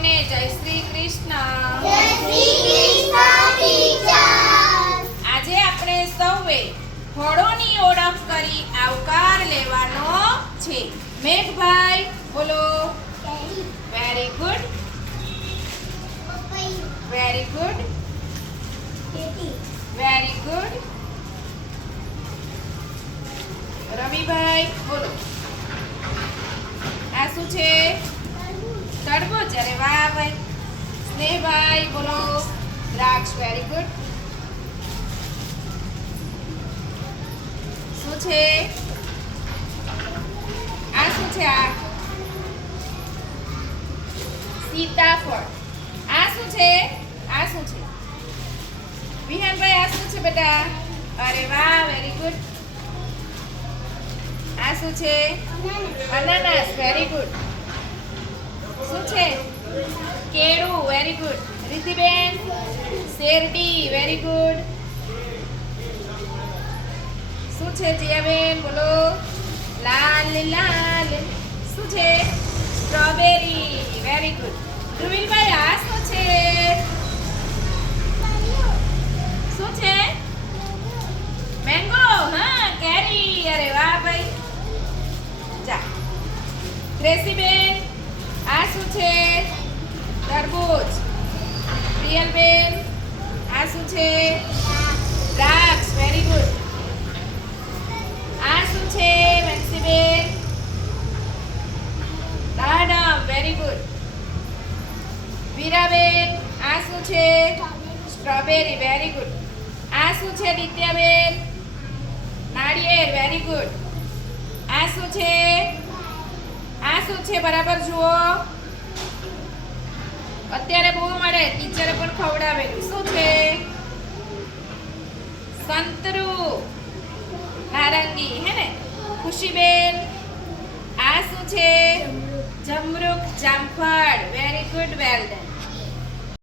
સૌને જય શ્રી કૃષ્ણ. જય શ્રી કૃષ્ણ ટીચર. આજે આપણે સૌએ ફળોની ઓળખ કરી આવકાર લેવાનો છે. મેઘભાઈ બોલો. Very good, very good, very good. રવિભાઈ બોલો. આ શું છે? તરબૂચ. અરે વાહ ભાઈ. સ્નેહભાઈ બોલો. દ્રાક્ષ. Very good. શું છે? આ શું છે? આ સીતાફળ. આ શું છે? આ શું છે? વિહાનભાઈ આ શું છે બેટા? અરે વાહ, વેરી ગુડ. આ શું છે? અનાનસ. Very good. શું છે? કેળું. Very good. રિદ્ધિબેન શેરડી. Very good. શું છે જીયાબેન બોલો? લાલ લાલ. શું છે? સ્ટ્રોબેરી. Very good. ધ્રુવીલભાઈ આ શું છે? શું છે? મેંગો. હા, કેરી. અરે વાહ ભાઈ. જા. ત્રેસીબેન આ શું છે? તરબૂચ. પ્રિયલબેન આ શું છે? દ્રાક્ષ. Very good. આ શું છે વંશીબેન? દાડમ. Very good. વીરાબેન આ શું છે? સ્ટ્રોબેરી. Very good. આ શું છે દિત્યાબેન? નાળિયેર. Very good. આ શું છે? આ શું છે બરાબર જુઓ. અત્યારે બહુ મળે, ટીચરે પણ ખવડાવેલું. શું છે? સંતરું. નારંગી હે ને. ખુશીબેન આ શું છે? જમરૂખ. જામફળ. Very good, well done.